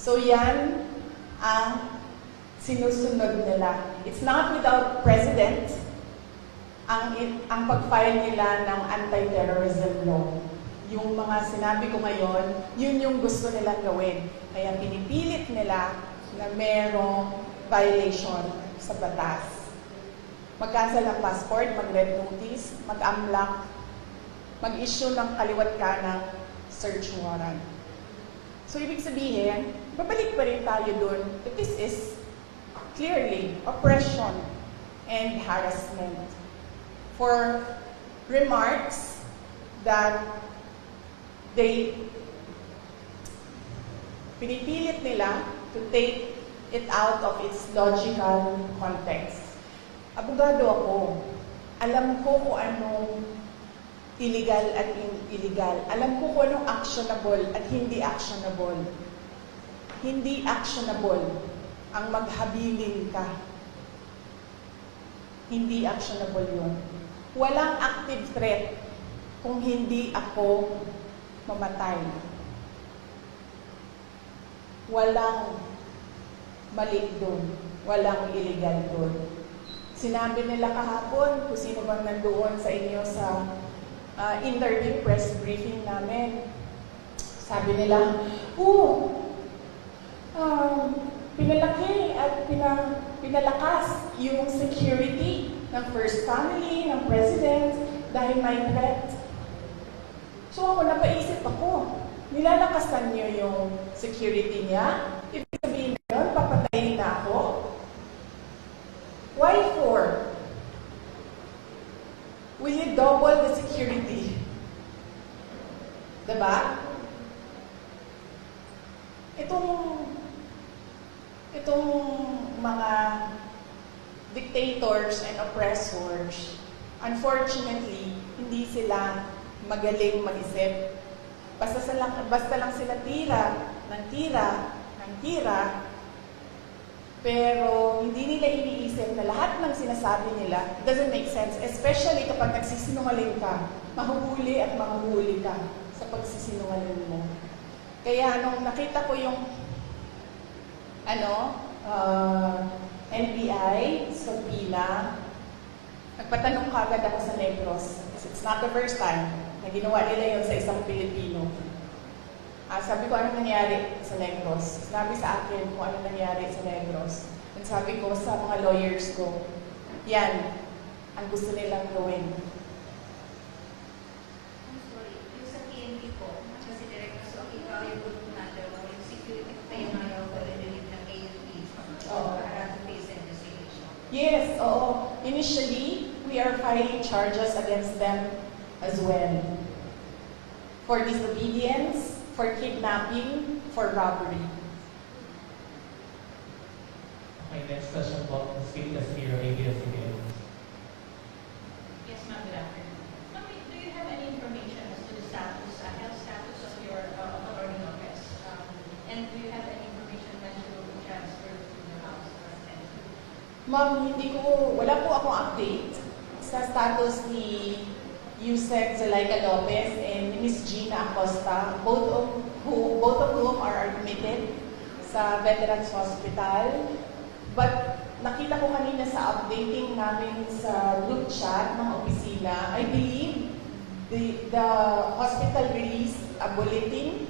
So yan ang sinusunod nila. It's not without precedent ang pag-file nila ng anti-terrorism law. Yung mga sinabi ko ngayon, yun yung gusto nilang gawin. Kaya pinipilit nila na merong violation sa batas. Mag-cancel ng passport, mag-red notice, mag-amlak, mag-issue ng kaliwat kanang search warrant. So, ibig sabihin, babalik pa rin tayo dun that this is clearly oppression and harassment for remarks that pinipilit nila to take it out of its logical context. Abogado ako. Alam ko kung anong illegal at illegal. Alam ko kung anong actionable at hindi actionable. Hindi actionable ang maghabilin ka. Hindi actionable yun. Walang active threat kung hindi ako mamatay. Walang mali doon. Walang illegal doon. Sinabi nila kahapon kung sino bang nandoon sa inyo sa interview, press briefing namin. Sabi nila, pinalaki at pinalakas yung security ng First Family, ng President, dahil may threat. So ako, napaisip ako, nilalakasan niyo yung security niya? Ibig sabihin na yun, papatayin na ako? Why for? Will you double the security? Diba? Itong mga dictators and oppressors, unfortunately, hindi sila magaling mag-isip. Basta lang sila tira, pero hindi nila iniisip na lahat ng sinasabi nila doesn't make sense, especially kapag nagsisinungaling ka, mahuhuli at mahuhuli ka sa pagsisinungaling mo. Kaya nung nakita ko yung NBI sa Pila, nagpatanong kagad ako sa Negros. It's not the first time na ginawa nila yun sa isang Pilipino. Sabi ko, anong nangyari sa Negros? Sinabi sa akin kung anong nangyari sa Negros. And sabi ko sa mga lawyers ko, yan ang gusto nilang gawin. I'm sorry, yung sa PNP po, kasi direct so ikaw yung group natin, yung security kayo na yung pag-relieve ng AFP para to face investigation. Yes, oo. Initially, we are filing charges against them as well. For disobedience, for kidnapping, for robbery. My next question po, Speaker Hero, ABS-CBN. Yes, ma'am. Good afternoon. Ma'am, do you have any information as to the status, health status of your Attorney Lopez? And do you have any information when she will be transferred to the house or attended? Ma'am, wala po akong update sa status ni Yusek Zulaika Lopez and Ms. Gina Acosta, both of whom are admitted sa Veterans Hospital. But nakita ko kanina sa updating namin sa group chat ng opisina, I believe the hospital released a bulletin.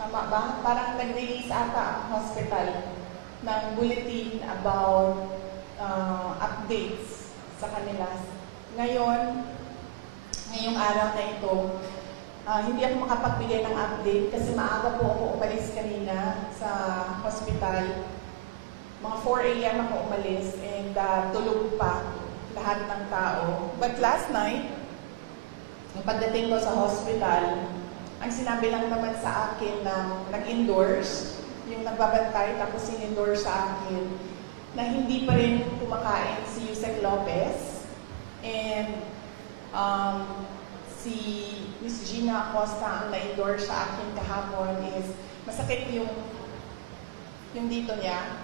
Tama ba? Parang nag-release ata ang hospital ng bulletin about updates sa kanila. Ngayong araw na ito, hindi ako makapagbigay ng update kasi maaga po ako umalis kanina sa hospital. Mga 4 a.m. ako umalis and tulog pa lahat ng tao. But last night, pagdating ko sa hospital, ang sinabi lang naman sa akin na nag-endorse, yung nagbabantay tapos in-endorse sa akin, na hindi pa rin kumakain si Yusek Lopez and si Ms. Gina Acosta ang na-endorse sa akin kahapon is masakit yung dito niya.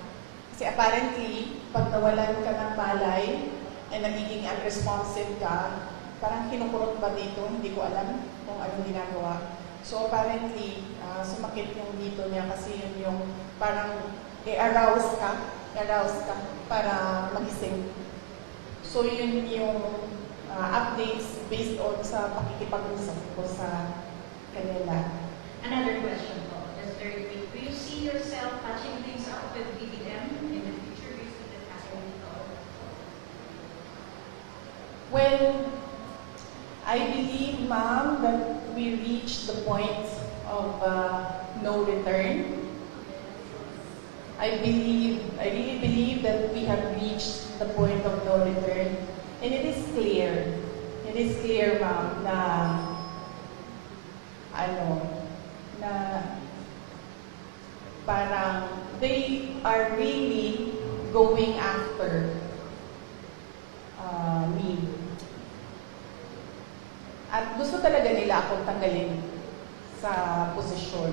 Kasi apparently, pag nawalan ka ng malay ay nagiging unresponsive ka, parang kinukurot ba dito, hindi ko alam kung anong ginagawa. So apparently, sumakit yung dito niya kasi yun yung parang i-arouse ka para magising. So yun yung updates based on sa pakikipag-usap ko sa kanila. Another question po, just very quick. Do you see yourself patching things up with BBM in the future based on the happening? Well, I believe, ma'am, that we reached the point of no return. I really believe that we have reached the point of no return. And it is clear, ma'am, na parang they are really going after me. At gusto talaga nila akong tanggalin sa posisyon.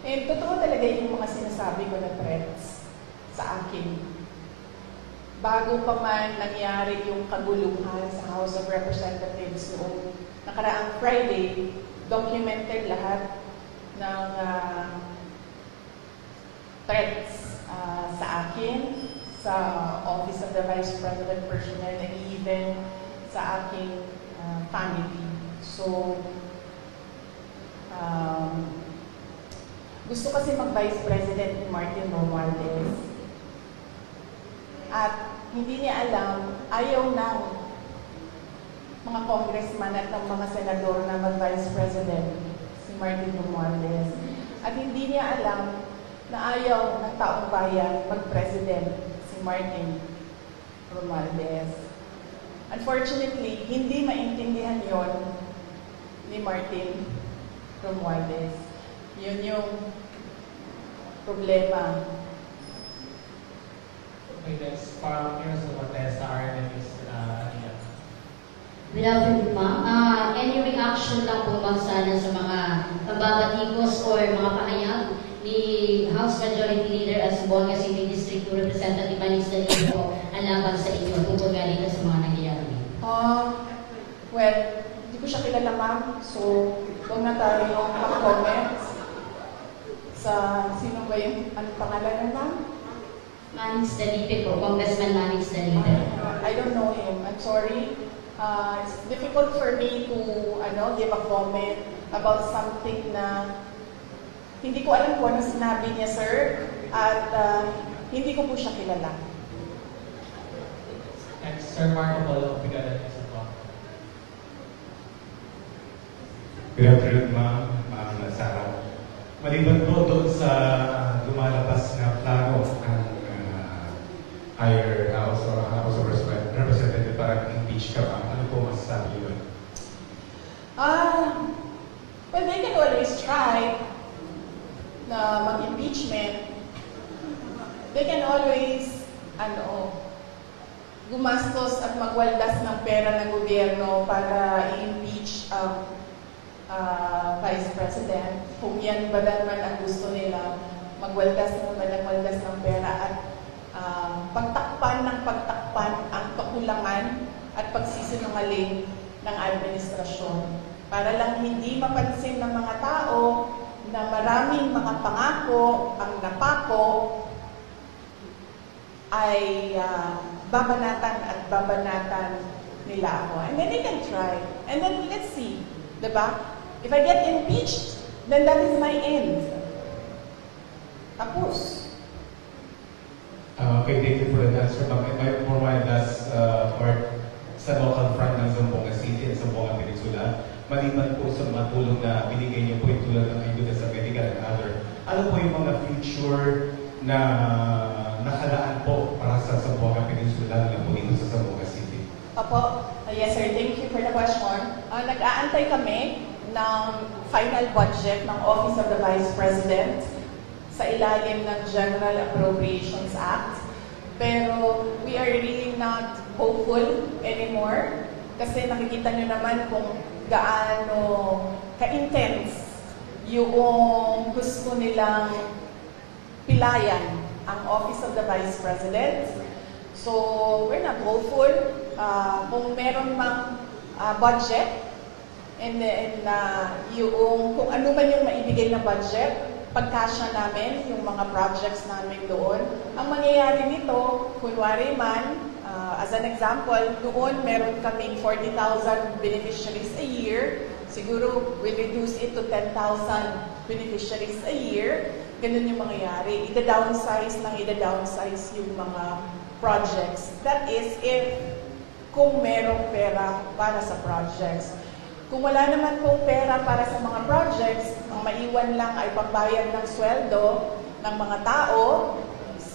And totoo talaga yung mga sinasabi ko na threats sa akin. Bago pa man nangyari yung kaguluhan sa House of Representatives noong nakaraang Friday, documented lahat ng threats sa akin, sa Office of the Vice President Personnel, and even sa aking family. So, gusto kasi mag-Vice President ni Martin Romualdez. At hindi niya alam, ayaw ng mga congressman at ng mga senador na mag-Vice President si Martin Romualdez. At hindi niya alam na ayaw ng taong bayan mag-President si Martin Romualdez. Unfortunately, hindi maintindihan yon ni Martin Romualdez. Yun yung problema. Okay, next, from Heroes of Contesta, RNN is Anita. Good afternoon, ma'am. Any reaction lang po ma'am sana sa mga pambabatikos or mga pahayag ni House Majority Leader at Subuanga City District 2 Representative Manis Dalino ang laban sa inyo tungkol nga dito sa mga nangyayari? Well, hindi ko siya kilala, ma'am. So, huwag na tayo mag-comment sa sino ba yung anong pangalan na, ma'am? Manix Dalipe po, Congressman Manix Dalipe. I don't know him. I'm sorry. It's difficult for me to give a comment about something na hindi ko alam kung ano sinabi niya, sir. At hindi ko po siya kilala. Next, Sir Marco Polo, Brigada News po. Good afternoon, Ma'am Sarah. Maliban po doon sa lumalabas na plano ng higher house or House of Representative para impeach ka, ma'am, ano po masasabi yun? Well, they can always try na mag-impeachment. They can always, gumastos at magwaldas ng pera ng gobyerno para i-impeach ang Vice President. Kung yan ba naman ang gusto nila, magwaldas ng pera at pagtakpan ang kakulangan at pagsisinungaling ng administrasyon. Para lang hindi mapansin ng mga tao na maraming mga pangako ang napako ay babanatan nila ako. And then they can try. And then let's see. Diba? If I get impeached, then that is my end. Tapos. Okay, thank you for the answer, ma'am. And for my last part, sa local front ng Zamboanga City at Zamboanga Peninsula, maliban po sa mga tulong na binigay niyo po yung tulad ng ayuda sa medical and other, ano po yung mga future na nakalaan po para sa Zamboanga Peninsula na po dito sa Zamboanga City? Opo. Yes, sir. Thank you for the question. Nag-aantay kami ng final budget ng Office of the Vice President sa ilalim ng General Appropriations Act. Pero we are really not hopeful anymore kasi nakikita nyo naman kung gaano ka-intense yung gusto nilang pilayan ang Office of the Vice President. So, we're not hopeful. Kung meron mang budget And then, yung, kung ano man yung maibigay na budget, pagkasya namin, yung mga projects namin doon. Ang mangyayari nito, kunwari man, as an example, doon meron kaming 40,000 beneficiaries a year. Siguro, we'll reduce it to 10,000 beneficiaries a year. Ganun yung mangyayari. Ida-downsize yung mga projects. That is, if kung merong pera para sa projects. Kung wala naman pong pera para sa mga projects, ang maiwan lang ay pambayad ng sweldo ng mga tao,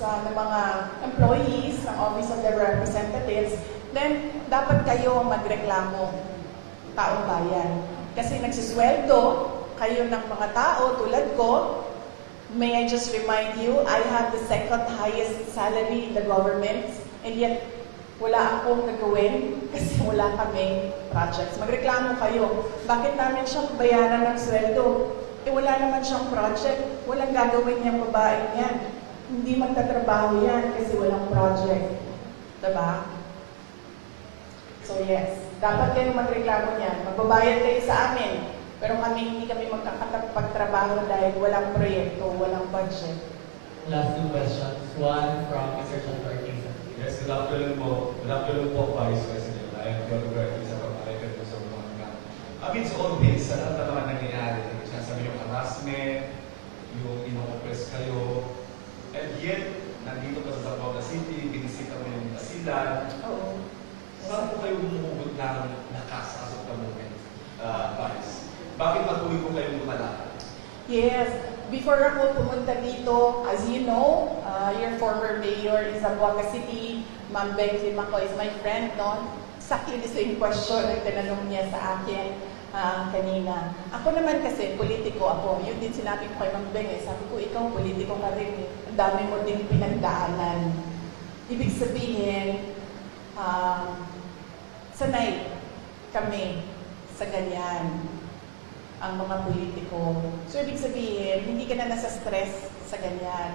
ng mga employees ng Office of the Representatives, then dapat kayo magreklamo, taong bayan. Kasi nagsisweldo kayo ng mga tao tulad ko. May I just remind you, I have the second highest salary in the government, and yet wala akong nagawin kasi wala kaming projects. Magreklamo kayo. Bakit namin siyang bayaran ng sweldo? Wala naman siyang project. Walang gagawin niyang babae yan. Hindi magtatrabaho yan kasi walang project. Diba? So yes, dapat kayo magreklamo niyan. Magbabayad kayo sa amin. Pero hindi kami magkakapagtrabaho dahil walang proyekto, walang budget. Last two questions. One from Mr. Sean Ortiz. Yes, good afternoon po. Good afternoon po, Vice President. I am John Roberto sa pagkakaitan ko sa mga amidst all this, sa lahat na naman nangyayari, sinasabi yung harassment, yung ino-oppress kayo, and yet, nandito ka sa Zamboanga City, binisita mo yung asilan. Oo. Saan po kayo bumuhugot ng lakas as of the moment, Vice? Bakit patuloy po kayong lumalakad? Yes. Before ako pumunta dito, as you know, your former mayor in Zamboanga City, Ma'am Becky Maco is my friend, no? Exactly the same question ang tinanong niya sa akin kanina. Ako naman kasi, politiko ako. Yun din sinabi ko kay Ma'am Beng, sabi ko, ikaw politiko ka rin. Ang dami mo din pinagdaanan. Ibig sabihin, sanay kami sa ganyan ang mga politiko. So, ibig sabihin, hindi ka na nasa stress sa ganyan.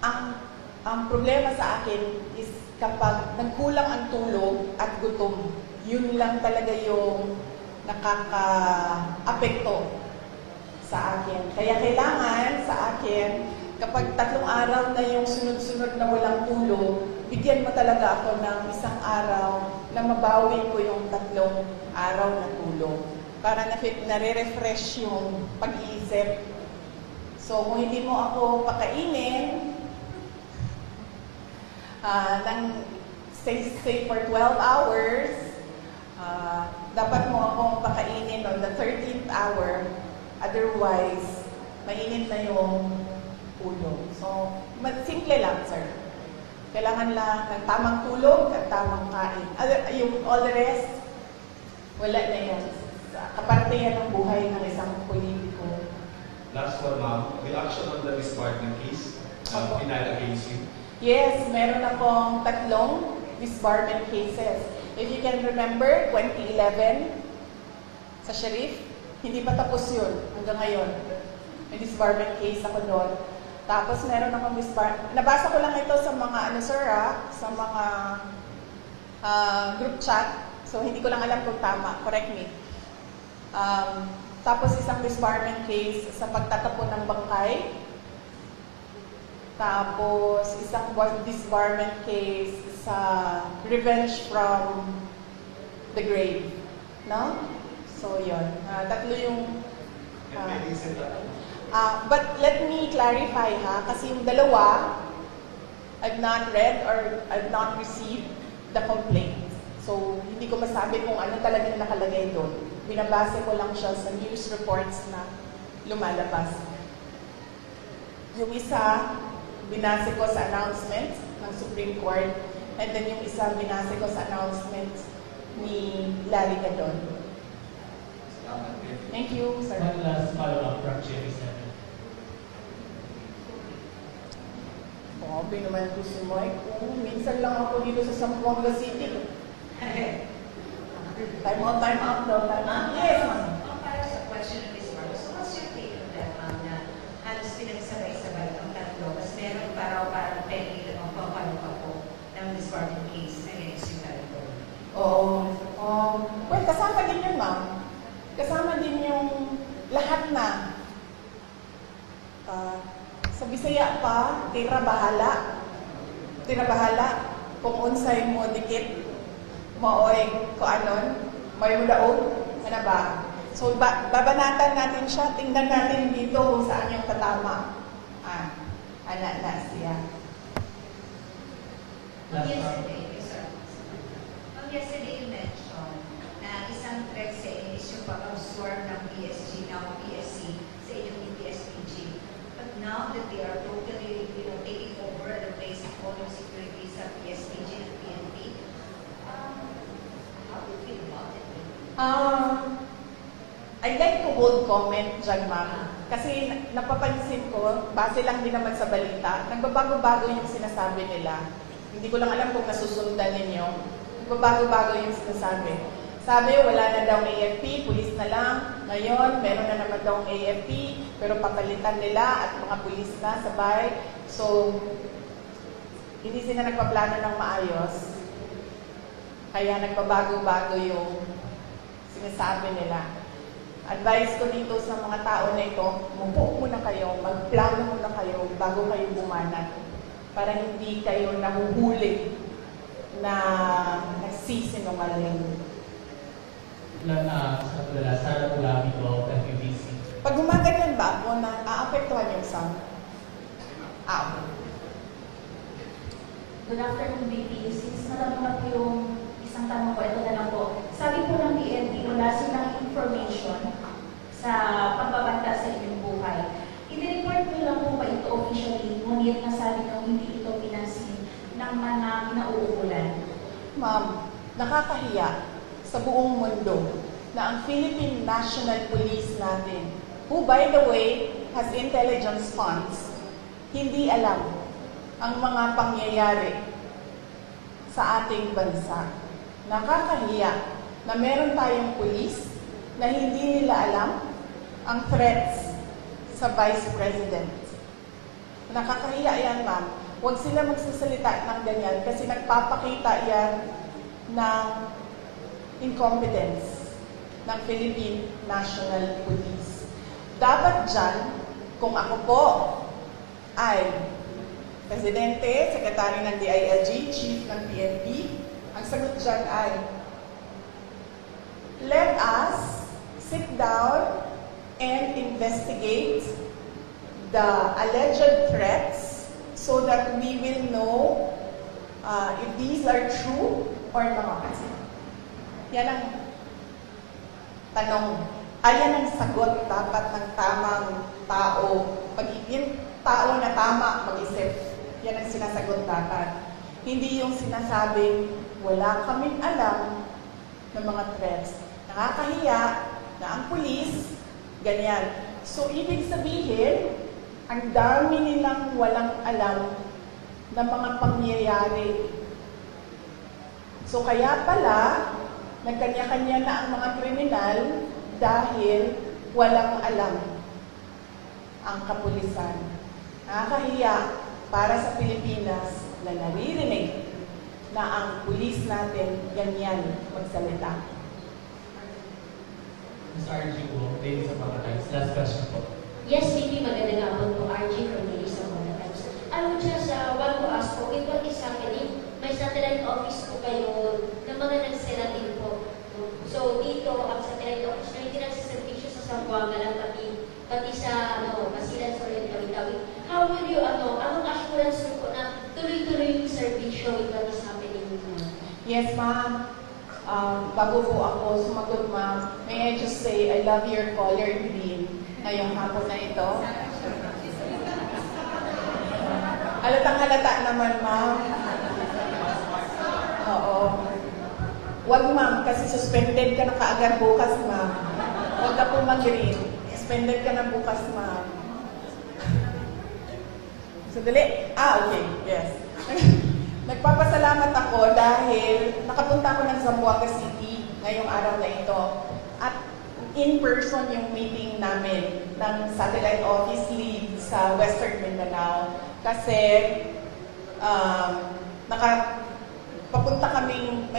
Ang problema sa akin is kapag nagkulang ang tulog at gutom, yun lang talaga yung nakaka-apekto sa akin. Kaya kailangan sa akin, kapag 3 araw na yung sunod-sunod na walang tulog, bigyan mo talaga ako ng 1 araw na mabawi ko yung 3 araw na tulog. Para nare-refresh yung pag-iisip. So, kung hindi mo ako pakainin, say for 12 hours, dapat mo akong pakainin on the 13th hour, otherwise, mainit na yung ulo. So, simple lang, sir. Kailangan lang ng tamang tulog at tamang kain. Yung all the rest, wala na yan. Kaparte yan ang buhay ng isang politiko. Last one, ma'am. Reaction on the disbarment case final against you? Yes, meron akong 3 disbarment cases. If you can remember, 2011, sa Sheriff, hindi pa tapos yun hanggang ngayon. May disbarment case ako doon. Tapos meron akong disbarment. Nabasa ko lang ito sa mga, sa mga group chat. So, hindi ko lang alam kung tama. Correct me. Tapos isang disbarment case sa pagtatapon ng bangkay. Tapos isang disbarment case sa revenge from the grave. No? So, yun. 3 yung... but let me clarify kasi yung 2, I've not read or I've not received the complaint. So, hindi ko masabi kung ano talagang nakalagay doon. Binabase ko lang siya sa news reports na lumalabas. Yung isa, binase ko sa announcement ng Supreme Court, and then yung isa, binase ko sa announcement ni Larry Gadon. Thank you, sir. One last follow-up from Jimmy Seven. Grabe naman ito si Mike. Minsan lang ako dito sa Zamboanga City. Time out daw. Yes, ma'am. Para sa question of Ms. Marcos, so what's your take on that, ma'am, na halos pinagsabay-sabay ang 3, tapos meron parang pending na magpapalo po ng disbarment case against you, Larry? Oo. Well, kasama din yun, ma'am. na din yung lahat na. Sa Bisaya pa, tira bahala. Tira bahala. Kung unsay mo dikit, maoy ko anon, may mo daog, ano ba? So, babanatan natin siya, tingnan natin dito kung saan yung tatama. Anak na siya. Yesterday, yesterday you mentioned na isang threat sa inyo is yung pag-absorb ng PSG, ng PSC sa inyong PSPG. But now that they are totally, taking over the place of all yung security sa PSPG and PNP, how do you feel about it? I'd like to hold comment dyan, ma'am. Kasi napapansin ko, base lang din naman sa balita, nagbabago-bago yung sinasabi nila. Hindi ko lang alam kung nasusundan ninyo. Nagbabago-bago yung sinasabi. Sabi, wala na daw AFP, pulis na lang. Ngayon, meron na naman daw AFP, pero papalitan nila at mga pulis na sabay. So, hindi sila nagpaplano ng maayos. Kaya nagbabago-bago yung sinasabi nila. Advice ko dito sa mga tao na ito, mupo muna kayo, magplano muna kayo bago kayo bumanat para hindi kayo nahuhuli na nagsisinungaling. Sara Ulami po, FUBC. Pag gumaganyan ba ako na aapektuhan yung sound? Okay. Good afternoon, VP. Since natanong na po yung isang tanong ko, ito na lang po. Sabi po ng PNP, wala silang information sa pagbabanta sa inyong buhay. I-report nyo lang po ba ito officially, ngunit nasabi nyo hindi ito pinansin ng mga kinauukulan? Ma'am, nakakahiya sa buong mundo na ang Philippine National Police natin, who by the way has intelligence funds, hindi alam ang mga pangyayari sa ating bansa. Nakakahiya na meron tayong police na hindi nila alam ang threats sa Vice President. Nakakahiya yan, ma'am. Huwag sila magsasalita ng ganyan kasi nagpapakita yan ng incompetence ng Philippine National Police. Dapat dyan, kung ako po ay Presidente, Sekretary ng DILG, Chief ng PNP, ang sagot dyan ay, let us sit down and investigate the alleged threats so that we will know if these are true or not. Yan ang tanong. Ayan ang sagot dapat ng tamang tao. Pag yung tao na tama mag-isip, yan ang sinasagot dapat. Hindi yung sinasabing wala kaming alam ng mga threats. Nakakahiya na ang pulis, ganyan. So, ibig sabihin, ang dami nilang walang alam ng mga pangyayari. So, kaya pala, nagkanya-kanya na ang mga kriminal dahil walang alam ang kapulisan. Nakakahiya para sa Pilipinas na naririnig na ang pulis natin ganyan magsalita. Ms. RG po, ladies of Mga Times. Last question po. Yes, VP, magandang hapon po. RG from Ladies of Mga Times. I would just want to ask po, with what is happening, may satellite office po kayo ng mga nagsira din po. So, dito, ang satellite office na hindi nagsiservisyo sa Zamboanga lang, pati sa, Basilan, Sorel, Tawi-Tawi. How will you, anong assurance po na tuloy-tuloy yung servisyo with what is happening now? Yes, ma'am. Bago po ako sumagot, ma'am, may I just say, I love your color green ngayong hapon na ito. Halatang-halata naman, ma'am. Oo. Wag, ma'am, kasi suspended ka na kaagad bukas, ma'am. Huwag ka po mag-green. Suspended ka na bukas, ma'am. Sandali. Okay. Yes. Nagpapasalamat ako dahil nakapunta ako ng Zamboanga City ngayong araw na ito. At in-person yung meeting namin ng satellite office lead sa Western Mindanao. Kasi papunta kaming,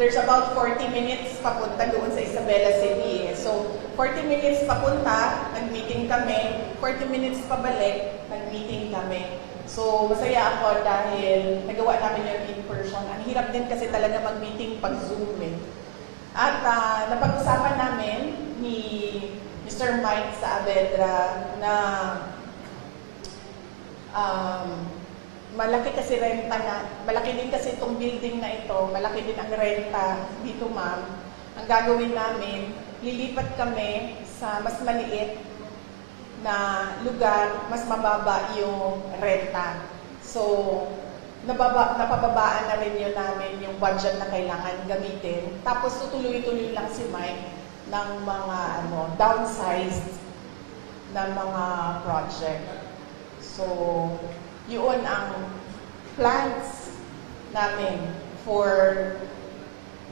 there's about 40 minutes papunta doon sa Isabela City. So, 40 minutes papunta, nag-meeting kami. 40 minutes pabalik, nag-meeting kami. So, masaya ako dahil nagawa namin yung in person. Ang hirap din kasi talaga mag-meeting pag Zoom eh. At napag-usapan namin ni Mr. Mike Saavedra na malaki kasi renta na, malaki din kasi itong building na ito, malaki din ang renta dito ma'am. Ang gagawin namin, lilipat kami sa mas maliit na lugar, mas mababa yung renta. So, napababaan na rin yun namin yung budget na kailangan gamitin. Tapos tutuloy-tuloy lang si Mike ng mga downsized na mga project. So, yun ang plans namin for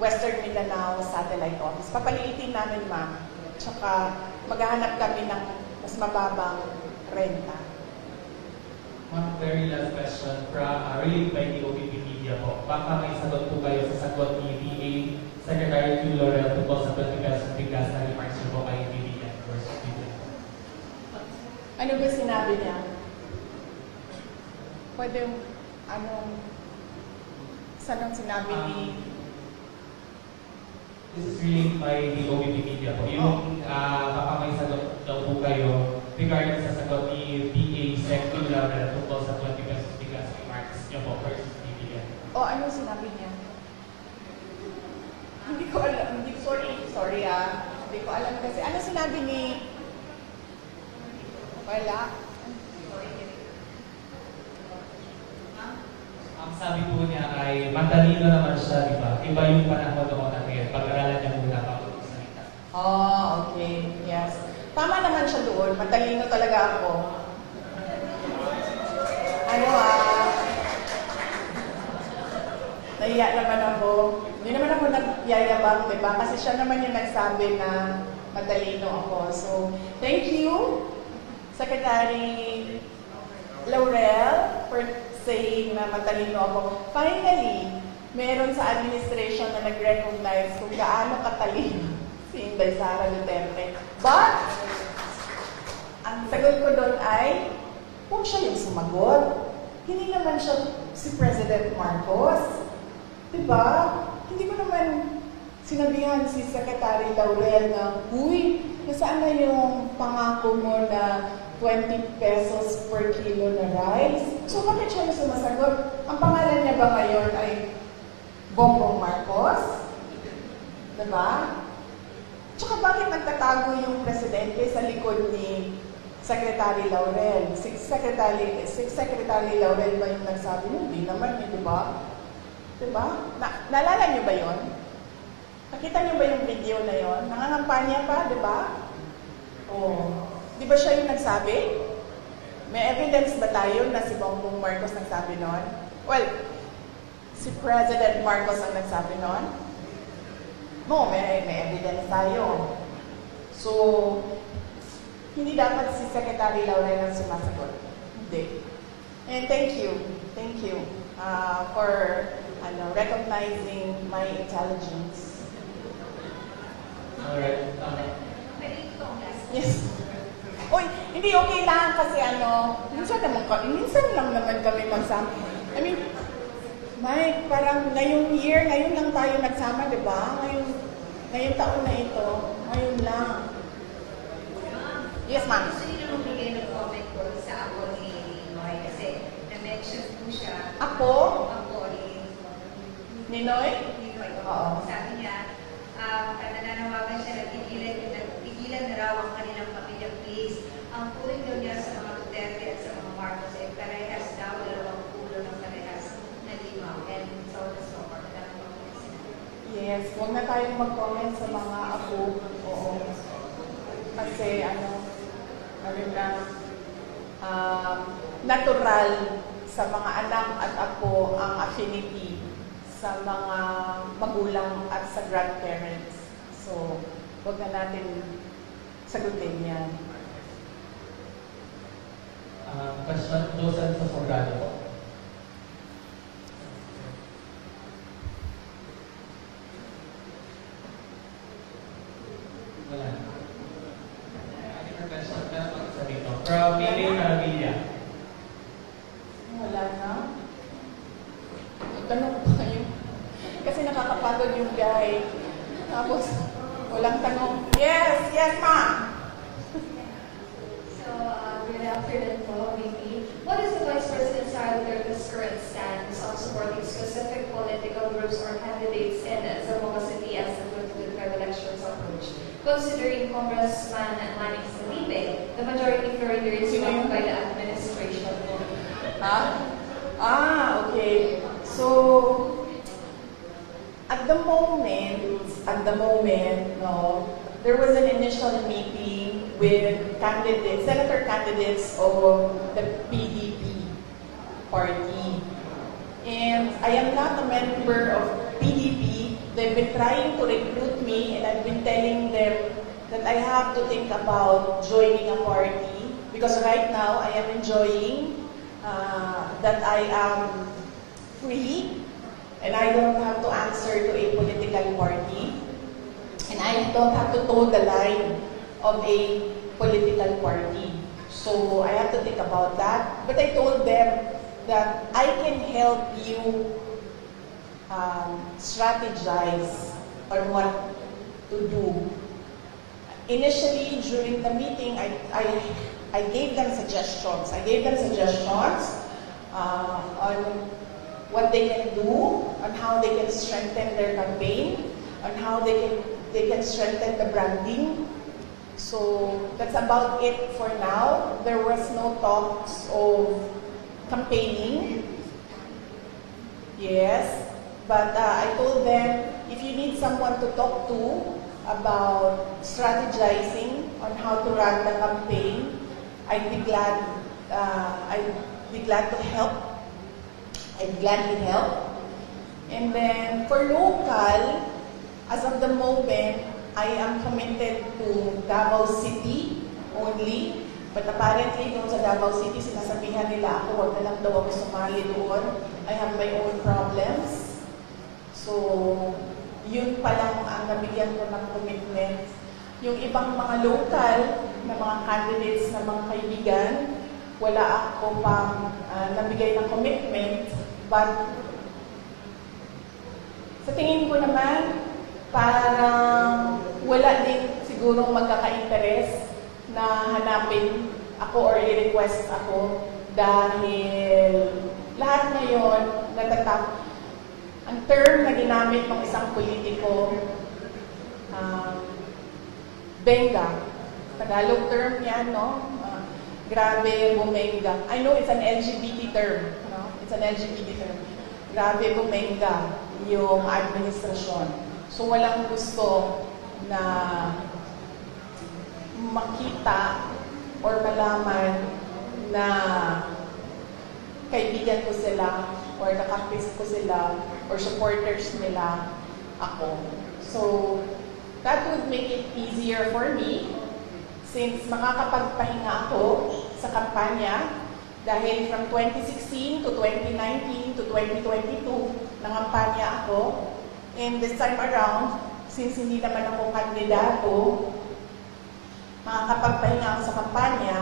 Western Mindanao Satellite Office. Papaliitin namin, ma'am. Tsaka maghahanap kami ng mas mababang renta. One very last question from related by the OPP Media po. Baka may sagot po kayo sa sagot ni DA Secretary Q. Laurel tungkol sa 20 pesos bigas na remarks niyo po kay BBM versus BBM. Ano ba sinabi niya? Pwede, saan ang sinabi ni... This is related by the OPP Media po. Yung baka may sagot daw po kayo regarding sa sagot ni DA Sec. Q. Laurel tungkol sa 20 pesos bigas remarks niyo po versus BBM. O, ano sinabi niya? Hindi ko alam. Sorry Hindi ko alam kasi. Ano sinabi ni... Wala. Ang sabi po niya ay matalino naman siya, di ba? Iba yung panahon noon natin. Pag-aralan niya muna bago magsalita. Oh, okay. Yes. Tama naman siya doon. Matalino talaga ako. Nahiya naman ako. Hindi naman ako nagyayabang, di ba? Kasi siya naman yung nagsabi na matalino ako. So, thank you, Secretary Laurel, for saying na matalino ako. Finally, meron sa administration na nag-recognize kung gaano katalino si Inday Sara Duterte. But, ang sagot ko doon ay, kung siya yung sumagot, hindi naman siya si President Marcos. Diba? Hindi ko naman sinabihan si Secretary Laurel na, uy, nasaan na yung pangako mo na 20 pesos per kilo na rice? So, bakit siya yung sumasagot? Ang pangalan niya ba ngayon ay Bongbong Marcos? Diba? Tsaka bakit nagtatago yung presidente sa likod ni Secretary Laurel? Si Secretary Laurel ba yung nagsabi? Hindi naman, di ba? Diba? Naalala niyo ba yon? Nakita niyo ba yung video na yon? Nangangampanya pa, di ba? Oh. Di ba siya yung nagsabi? May evidence ba tayo na si Bongbong Marcos nagsabi nun? Well, si President Marcos ang nagsabi nun? No, may evidence tayo. So, hindi dapat si Secretary Laurel ang sumasagot. Hindi. And thank you for recognizing my intelligence. Alright. Pwede ito ang last. Yes. Uy, hindi okay lang kasi minsan lang naman kami magsama. I mean, Mike, parang ngayon lang tayo nagsama, di ba? Ngayong taon na ito, ngayon lang. Yes, ma'am. Gusto niyo nung bigay ng comment ko sa ako ni Noy kasi na-mention po siya. Ako? Ako ni Ninoy? Noy. Oo. Sabi niya, nananawagan siya na tigilan na raw ang kanilang pamilya, please. Ang pulong daw niya sa mga Duterte at sa mga Marcos ay parehas daw, dalawang pulo ng parehas na limaw. And so on and so forth. Yes, huwag na tayong mag-comment sa mga apo. Oo. Kasi natural sa mga anak at apo ang affinity sa mga magulang at sa grandparents. So, huwag na natin sagutin yan. Question, Joseph Sosogrado po. barangay. Tapos, walang tanong. Yes, yes, ma'am. So, good afternoon po, VP. What is the Vice President's Duterte's current stance on supporting specific political groups or candidates in Zamboanga City as the 2025 elections approach? Considering Congressman Manny Felipe, the majority floor leader is won by the administration. Okay. So, at the moment, no, there was an initial meeting with candidates, senator candidates of the PDP party. And I am not a member of PDP. They've been trying to recruit me, and I've been telling them that I have to think about joining a party because right now I am enjoying that I am free and I don't have to answer to a political party and I don't have to toe the line of a political party. So I have to think about that. But I told them that I can help you strategize on what to do. Initially, during the meeting, I gave them suggestions. On what they can do, on how they can strengthen their campaign, on how they can strengthen the branding. So that's about it for now. There was no talks of campaigning. Yes, but I told them if you need someone to talk to about strategizing on how to run the campaign, I'd be glad to help. I'd gladly help. And then for local, as of the moment, I am committed to Davao City only. But apparently, doon sa Davao City, sinasabihan nila ako, wag na lang daw ako sumali doon. I have my own problems. So, yun pa lang ang nabigyan ko ng commitment. Yung ibang mga local na mga candidates na mga kaibigan, wala ako pang nabigay ng commitment. But, sa tingin ko naman, parang wala din sigurong magkaka-interest na hanapin ako or i-request ako dahil lahat ngayon natatap. Ang term na ginamit ng isang politiko, benga. Tagalog term yan, no? Grabe, bumenga. I know it's an LGBT term. No? It's an LGBT term. Grabe, bumenga yung administrasyon. So, walang gusto na makita or malaman na kaibigan ko sila or nakampis ko sila or supporters nila ako. So, that would make it easier for me since makakapagpahinga ako sa kampanya dahil from 2016 to 2019 to 2022 nangampanya ako. And this time around, since hindi naman ako kandidato, makakapagpahinga ako sa kampanya,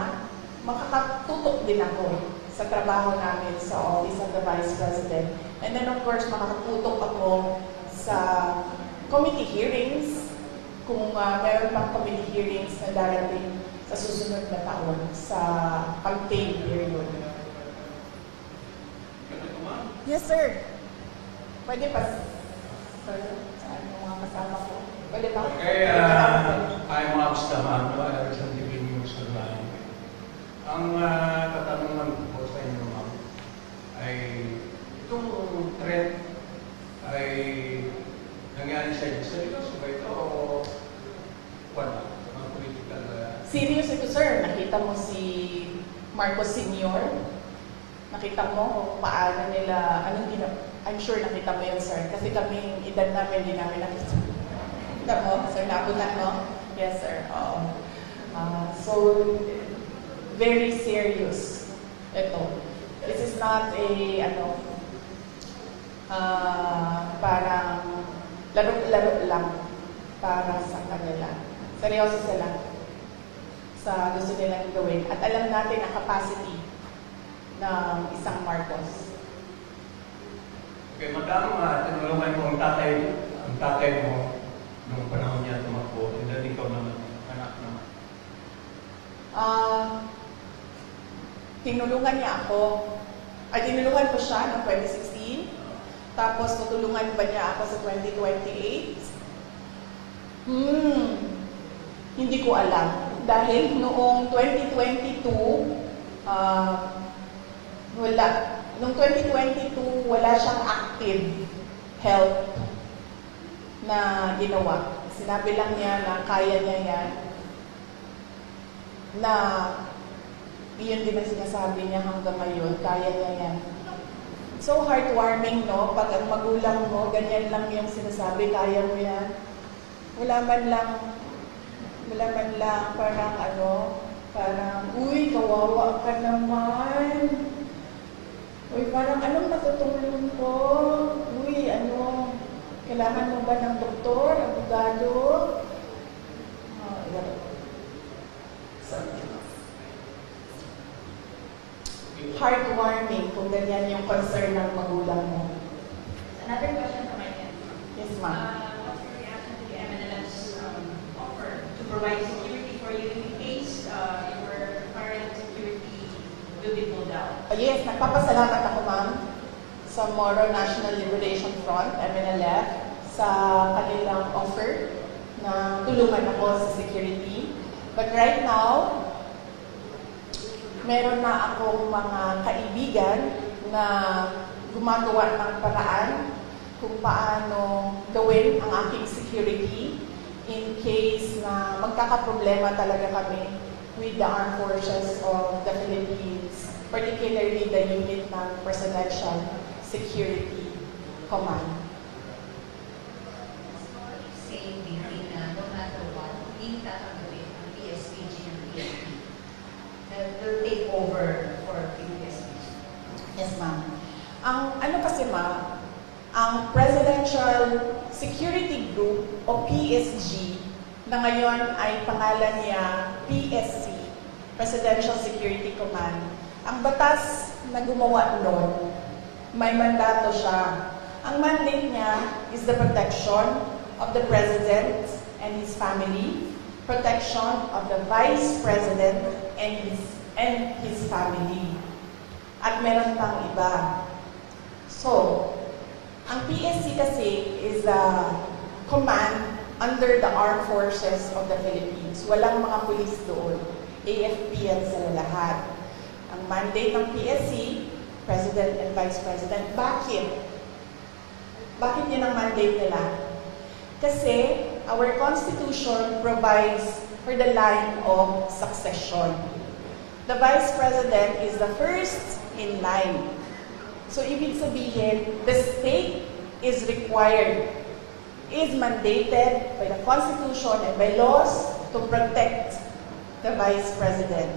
makakatutok din ako sa trabaho namin sa Office of the Vice President. And then of course, makakatutok ako sa committee hearings, kung mayroon pang committee hearings na darating sa susunod na taon sa campaign period. Yes, sir. Pwede pa, sir, sa mga kasama ko. Pwede ba? Okay, I'm Max Daman, sa TV News Online. Ang katanungan ko sa inyo, ma'am, ay itong trend ay nangyari sa inyo. Seryoso ba ito o wala? Mga political... Serious ito, sir. Nakita mo si Marcos Sr. Nakita mo kung paano nila, I'm sure nakita mo yun, sir. Kasi kami, edad namin, hindi namin nakita. Nakita mo, sir, naabutan mo? Yes, sir. So, very serious ito. This is not a, parang laro-laro lang para sa kanila. Seryoso sila sa gusto nilang gawin. At alam natin ang capacity ng isang Marcos. Okay, madam, tinulungan ko ang tatay ang tatay mo nung panahon niya tumakbo, and then ikaw naman, anak naman. Tinulungan niya ako. Tinulungan ko siya noong 2016. Tapos tutulungan ba niya ako sa 2028? Hindi ko alam. Dahil noong 2022, Noong 2022, wala siyang active health na ginawa. Sinabi lang niya na kaya niya yan. Na yun din ang sinasabi niya hanggang ngayon, kaya niya yan. So heartwarming, no? Pag ang magulang mo, ganyan lang yung sinasabi, kaya mo yan. Wala man lang, parang, uy, kawawa ka naman. Uy, parang anong natutulong ko? Uy, kailangan mo ba ng doktor, abogado? Heartwarming kung ganyan yung concern ng magulang mo. Another question from my end. Yes, ma'am. What's your reaction to the MNLF's offer to provide security for you in case your current security will be pulled out? Yes, nagpapasalamat ako, ma'am, sa Moro National Liberation Front, MNLF, sa kanilang offer na tulungan ako sa security. But right now, meron na akong mga kaibigan na gumagawa ng paraan kung paano gawin ang aking security in case na magkakaproblema talaga kami with the armed forces of the Philippines, particularly the unit ng Presidential Security Command. Saying between no matter what, hindi tatanggapin ang PSPG ng PSP. They'll take over for PSPG. Yes, ma'am. Kasi, ma'am, ang Presidential Security Group o PSG na ngayon ay pangalan niya PSC, Presidential Security Command. Ang batas na gumawa noon, may mandato siya. Ang mandate niya is the protection of the President and his family, protection of the Vice President and his family. At meron pang iba. So, ang PSC kasi is a command under the Armed Forces of the Philippines. Walang mga pulis doon. AFP yan sila lahat. Ang mandate ng PSC, President and Vice President. Bakit? Bakit yun ang mandate nila? Kasi our Constitution provides for the line of succession. The Vice President is the first in line. So, ibig sabihin, the state is required, is mandated by the Constitution and by laws to protect the Vice President.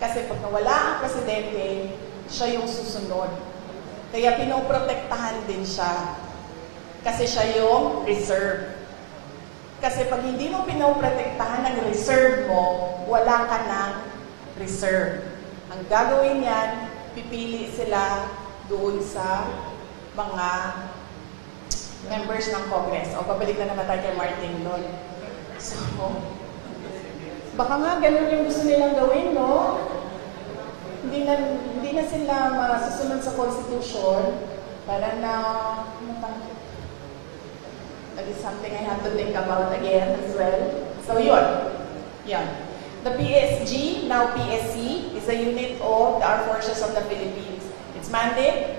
Kasi pag nawala ang Presidente, siya yung susunod. Kaya pinoprotektahan din siya. Kasi siya yung reserve. Kasi pag hindi mo pinoprotektahan ang reserve mo, wala ka ng reserve. Ang gagawin yan, pipili sila doon sa mga members ng Congress. O, pabalik na naman tayo kay Martin doon. So, baka nga ganun yung gusto nilang gawin, no? Hindi na sila masusunod sa Constitution. Para na, that is something I have to think about again as well. So, yun. Yan. The PSG, now PSC, is a unit of the Armed Forces of the Philippines. Its mandate,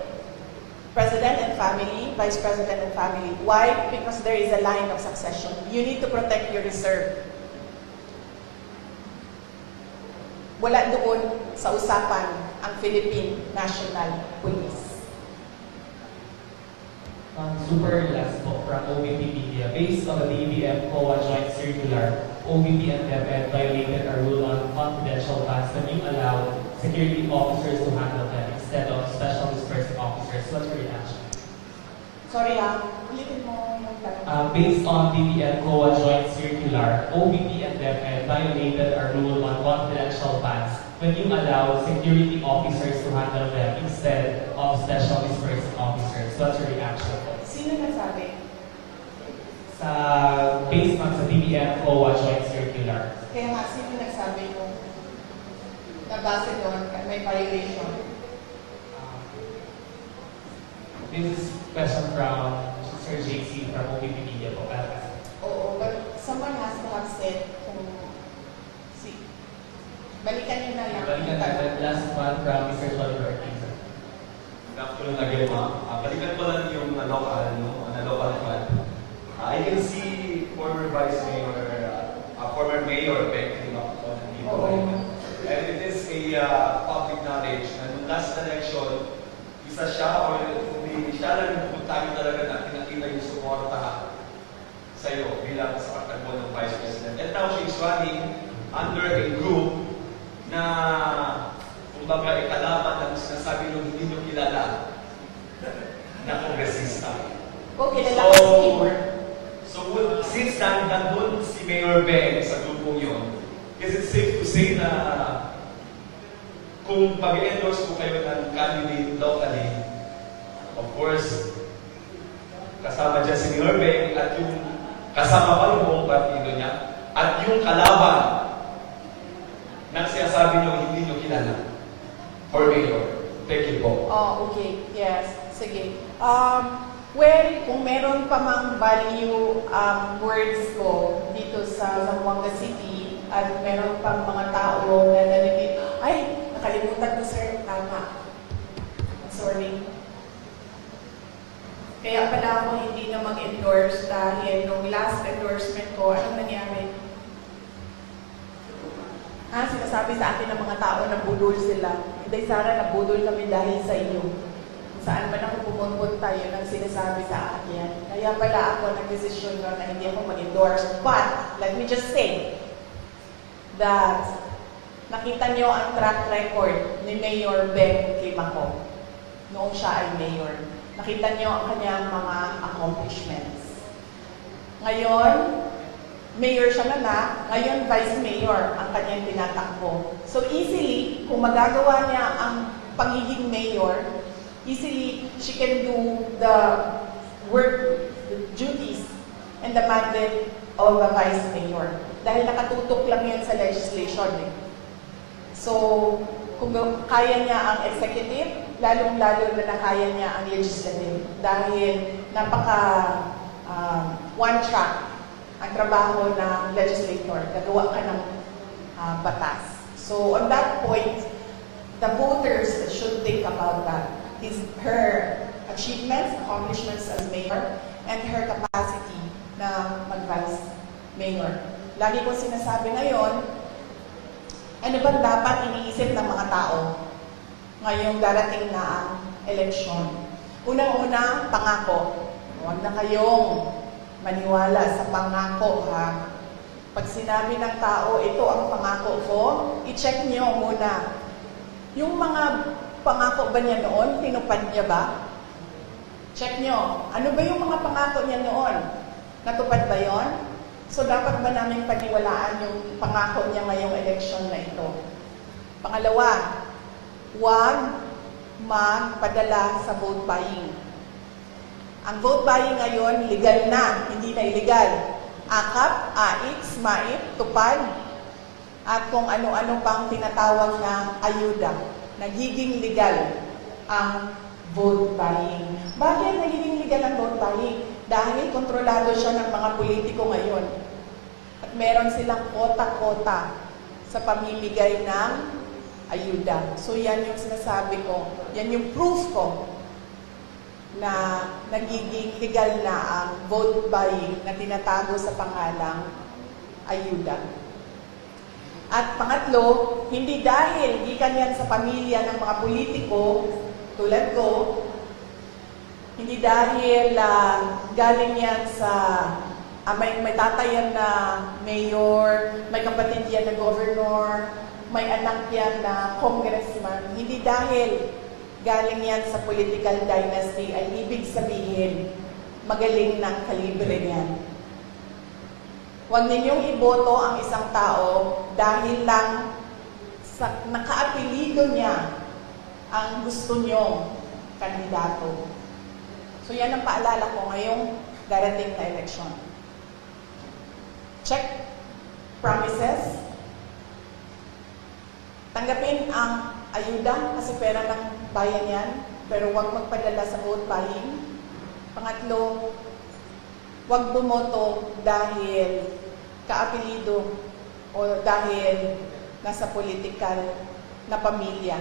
President and family, Vice President and family. Why? Because there is a line of succession. You need to protect your reserve. Wala doon sa usapan ang Philippine National Police. Super last po from OVP Media. Based on the DBM COA Joint Circular, OVP and DepEd violated a rule on confidential funds when you allowed security officers to handle them instead of special dispersing officers. What's your reaction? Sorry ulitin mo yung tanong. Based on DBM COA Joint Circular, OVP and DepEd violated a rule on confidential funds when you allowed security officers to handle them instead of special dispersing officers. What's your reaction? Sino nagsabi? sa based on sa DBM OWA Joint Circular. Kaya nga, sino nagsabi mo na base doon may violation? This is question from Sir JC from OPP Media po. Oo, but someone has to have said kung balikan nyo na lang. Balikan natin last one from Mr. Soliver Ortiz. Good afternoon again, ma'am. Balikan ko lang yung local fund. I can see former Vice Mayor, former Mayor Beck dito. Oo. And it is a public knowledge na nung last election, isa siya or hindi siya lang yung pumuntahan talaga na pinakita yung suporta sa iyo bilang sa pagtakbo ng Vice President. And now she's running under a group na kumbaga ikalaban ng sinasabi nung hindi nyo kilala na kongresista. O, kilala ko si Kimber. So since nandun si Mayor Beng sa grupong yun, is it safe to say na kung pag-endorse mo kayo ng candidate locally, of course, kasama dyan si Mayor Beng at yung kasama pa yung buong partido niya at yung kalaban na sinasabi nyo hindi nyo kilala for Mayor. Thank you po. Oh, okay. Yes. Sige. Well, kung meron pa mang value words ko dito sa Zamboanga City at meron pang mga tao na nalilip, ay, nakalimutan ko sir, tama. Sorry. Kaya pala ako hindi na mag-endorse dahil nung last endorsement ko, anong nangyari? Sinasabi sa akin ng mga tao na budol sila. Hindi, Sarah, nabudol kami dahil sa iyo. Saan man ako pumunta, yun ang sinasabi sa akin. Kaya pala ako nag-desisyon na hindi ako mag-endorse. But, let me just say that nakita niyo ang track record ni Mayor Beng Climaco noong siya ay mayor. Nakita niyo ang kanyang mga accomplishments. Ngayon, mayor siya na, ngayon vice mayor ang kanyang tinatakbo. So easily, kung magagawa niya ang pagiging mayor, easily she can do the work, the duties, and the mandate of a vice mayor. Dahil nakatutok lang yan sa legislation. So, kung kaya niya ang executive, lalong-lalo na nakaya niya ang legislative. Dahil napaka one track ang trabaho ng legislator. Gagawa ka ng batas. So, on that point, the voters should think about that. Her achievements, accomplishments as mayor, and her capacity na mag-vice mayor. Lagi ko sinasabi ngayon, ano ba dapat iniisip ng mga tao ngayong darating na ang eleksyon? Unang-una, pangako. Huwag na kayong maniwala sa pangako, ha? Pag sinabi ng tao, ito ang pangako ko, i-check nyo muna. Yung mga pangako ba niya noon? Tinupad niya ba? Check nyo. Ano ba yung mga pangako niya noon? Natupad ba yon? So, dapat ba namin paniwalaan yung pangako niya ngayong election na ito? Pangalawa, huwag magpadala sa vote buying. Ang vote buying ngayon, legal na, hindi na illegal. Akap, AIC, SMAIP, tupad, at kung ano-ano pang tinatawag na ayuda. Nagiging legal ang vote buying. Bakit nagiging legal ang vote buying? Dahil kontrolado siya ng mga politiko ngayon. At meron silang kota-kota sa pamimigay ng ayuda. So yan yung sinasabi ko, yan yung proof ko na nagiging legal na ang vote buying na tinatago sa pangalang ayuda. At pangatlo, hindi dahil gikan yan sa pamilya ng mga politiko tulad ko, hindi dahil galing yan sa may tatay yan na mayor, may kapatid yan na governor, may anak yan na congressman. Hindi dahil galing yan sa political dynasty ay ibig sabihin magaling ng kalibre yan. Huwag ninyong iboto ang isang tao dahil lang sa nakaapelido niya ang gusto nyong kandidato. So yan ang paalala ko ngayong darating na eleksyon. check promises, tanggapin ang ayuda kasi pera ng bayan yan, pero huwag magpadala sa vote buying. Pangatlo, huwag bumoto dahil kaapelido o dahil nasa political na pamilya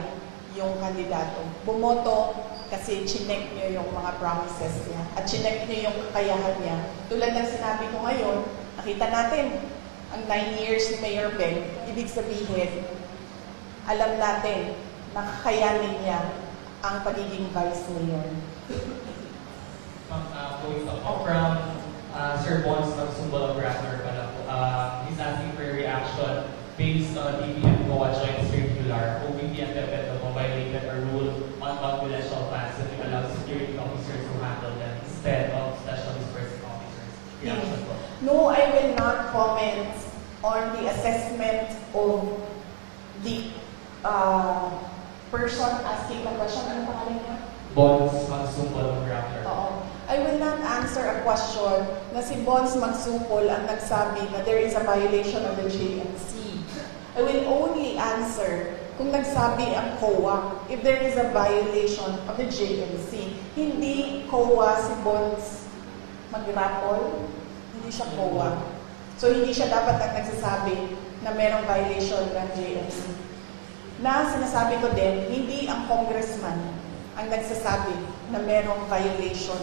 yung kandidato. Bumoto kasi chinek niyo yung mga promises niya at chinek niyo yung kakayahan niya. Tulad ng sinabi ko ngayon, nakita natin ang 9 years ni Mayor Ben, ibig sabihin, alam natin na kakayanin niya ang pagiging vice mayor. Going from Sir Bons Magsumbol of Raptor pala po. He's asking for a reaction based on BBM COA joint circular. OVP and PEPETO violated a rule on confidential funds that will allow security officers to handle them instead of special dispersing officers. Reaction po. No, I will not comment on the assessment of the person asking the question. Ano pangalan niya? Bons Magsumbol of Raptor. Oo. I will not answer a question na si Bons Magsupol ang nagsabi na there is a violation of the JNC. I will only answer kung nagsabi ang COA if there is a violation of the JNC. Hindi COA si Bons Magrapol, hindi siya COA. So hindi siya dapat ang nagsasabi na merong violation ng JNC. Na sinasabi ko din, hindi ang congressman ang nagsasabi na merong violation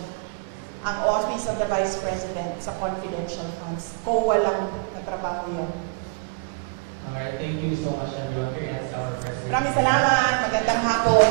ang Office of the Vice President sa confidential funds. COA lang na trabaho yun. Alright, thank you so much everyone for your answer our press. Maraming salamat. Magandang hapon.